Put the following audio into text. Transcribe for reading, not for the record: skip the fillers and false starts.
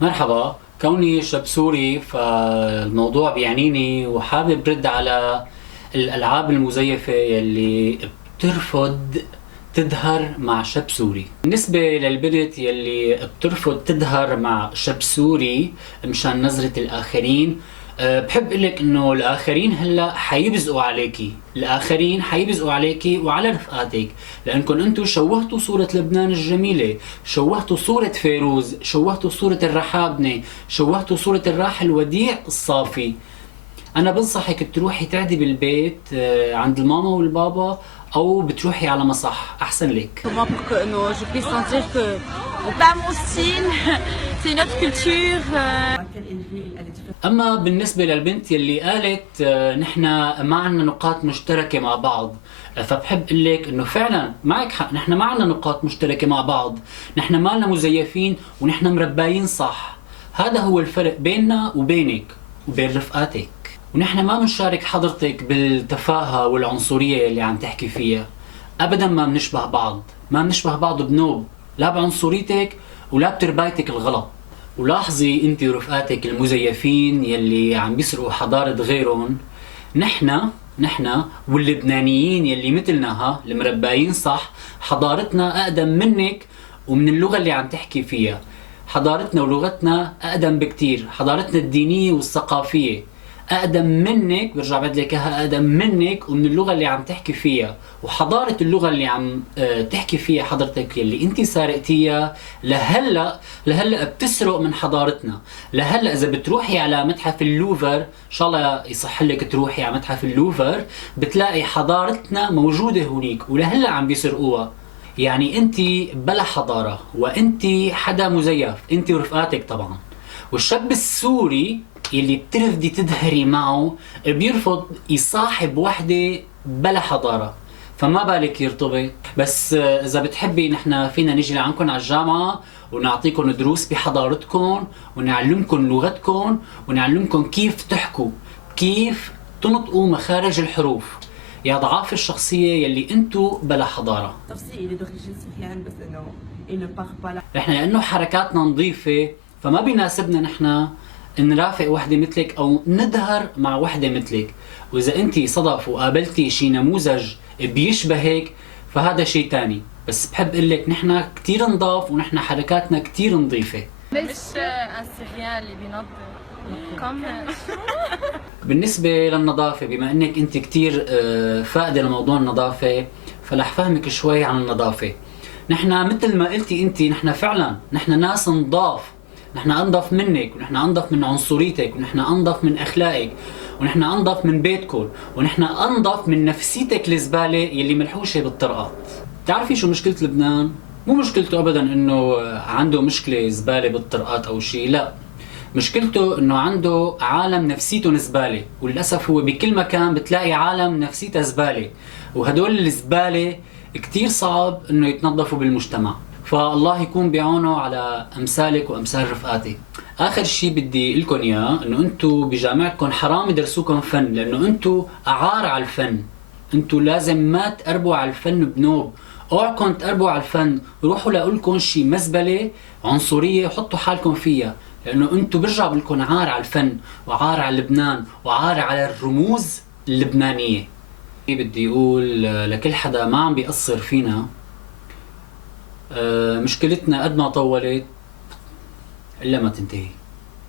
مرحبا، كوني شاب سوري فالموضوع بيعنيني وحابب رد على الألعاب المزيفة يلي بترفض تظهر مع شاب سوري. بالنسبة للبنت يلي بترفض تظهر مع شاب سوري مشان نظرة الآخرين، بحب لك انه الاخرين هلا حيبزقوا عليكي، الاخرين حيبزقوا عليكي وعلى رفقاتك، لانكم انتم شوهتوا صورة لبنان الجميلة، شوهتوا صورة فيروز، شوهتوا صورة الرحابنة، شوهتوا صورة الراحل وديع الصافي. انا بنصحك تروحي تعدي بالبيت عند الماما والبابا، او بتروحي على مسرح احسن لك. Comment pour que je puisse sentir que pas mon style, c'est une autre culture. اما بالنسبه للبنت يلي قالت نحن ما عندنا نقاط مشتركه مع بعض، فبحب اقول لك انه فعلا معك حق، نحن ما عندنا نقاط مشتركه مع بعض، نحن ما لنا مزيفين ونحن مرباين صح. هذا هو الفرق بيننا وبينك وبين رفقاتك، ونحن ما بنشارك حضرتك بالتفاهه والعنصريه اللي عم تحكي فيها. ابدا ما بنشبه بعض، ما بنشبه بعض بنوب، لا بعنصريتك ولا بتربايتك الغلط. ولاحظي انت ورفقاتك المزيفين يلي عم بيسرقوا حضارة غيرهم، نحن واللبنانيين يلي مثلنا المرباين صح، حضارتنا اقدم منك ومن اللغة اللي عم تحكي فيها. حضارتنا ولغتنا اقدم بكتير، حضارتنا الدينية والثقافية اقدم منك، برجع بعد لك اياها، اقدم منك ومن اللغه اللي عم تحكي فيها. وحضاره اللغه اللي عم تحكي فيها حضرتك اللي انت سارقتيها لهلا بتسرق من حضارتنا. لهلا اذا بتروحي على متحف اللوفر، ان شاء الله يصح لك تروحي على متحف اللوفر، بتلاقي حضارتنا موجوده هونيك ولهلا عم بيسرقوها. يعني انت بلا حضاره، وانت حدا مزيف، انت ورفقاتك طبعا. والشاب السوري يلي بترفضي تظهري معه بيرفض يصاحب وحده بلا حضاره، فما بالك يرتبط. بس اذا بتحبي نحن فينا نيجي لعندكم على الجامعه ونعطيكم دروس بحضارتكم ونعلمكم لغتكم ونعلمكم كيف تحكوا، كيف تنطقوا مخارج الحروف، يا ضعاف الشخصيه يلي انتو بلا حضاره. نحن لانه حركاتنا نظيفه فما بيناسبنا نحن نرافق وحده مثلك او نظهر مع وحده مثلك. واذا انت صدف وقابلتي شي نموذج بيشبهك فهذا شيء تاني. بس بحب اقول لك نحن كثير نضاف ونحن حركاتنا كثير نظيفه. مش السريال اللي بينظف كم. بالنسبه للنظافه، بما انك انت كثير فاقده لموضوع النظافه، فرح فهمك شوي عن النظافه. نحن مثل ما قلتي انت، نحن فعلا نحن ناس نضاف، نحن انظف منك، ونحن انظف من عنصريتك، ونحن انظف من اخلاقك، ونحن انظف من بيتكم، ونحن انظف من نفسيتك الزباله يلي ملحوشه بالطرقات. بتعرفي شو مشكله لبنان؟ مو مشكلته ابدا انه عنده مشكله زباله بالطرقات او شيء، لا، مشكلته انه عنده عالم نفسيته زباله، وللاسف هو بكل مكان بتلاقي عالم نفسيته زباله، وهدول الزباله كثير صعب انه يتنظفوا بالمجتمع. فالله يكون بعونه على امثالك وامثال رفقاتك. اخر شيء بدي اقول لكم اياه، انه انتم بجامعتكم حرام يدرسوكم فن، لانه انتم اعار على الفن. انتم لازم ما تقربوا على الفن بنوب، اوعكم تقربوا على الفن، روحوا لاقول لكم شيء مزبله عنصريه وحطوا حالكم فيها، لانه انتم برجع بلكم عار على الفن وعار على لبنان وعار على الرموز اللبنانيه. بدي اقول لكل حدا ما عم بيأثر فينا، مشكلتنا قد ما طولت الا ما تنتهي.